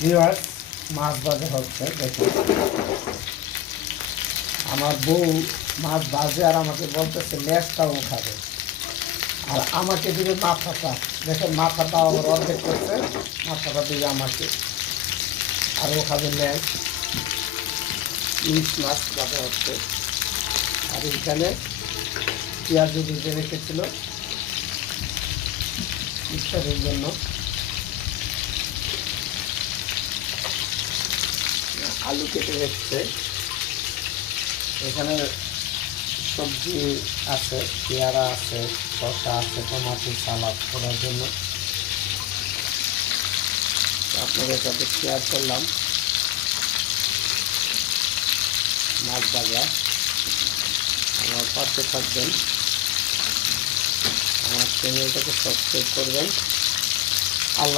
Viewers, মাছ ভাজা হচ্ছে। দেখুন, আমার বউ মাছ ভাজে আর আমাকে বলতেছে লেজটাও খাবে, আর আমাকে দিবে মাথাটা। দেখেন, মাথাটা আমার অর্ধেক করছে, মাথাটা দিবে আমাকে, আর ও খাবে লেজ। ইলিশ মাছ ভাজা হচ্ছে। আর এখানে পেঁয়াজ ভেজে রেখেছিল ইফতারের জন্য। আলু কেটে রেখেছে। এখানে সবজি আছে, পেয়ারা আছে, শসা আছে, টমাটো সালাদ করার জন্য। আপনাদের সাথে শেয়ার করলাম মাছ ভাজা। আমার পাশে থাকবেন, আমার চ্যানেলটাকে সাবস্ক্রাইব করবেন। আল্লাহ।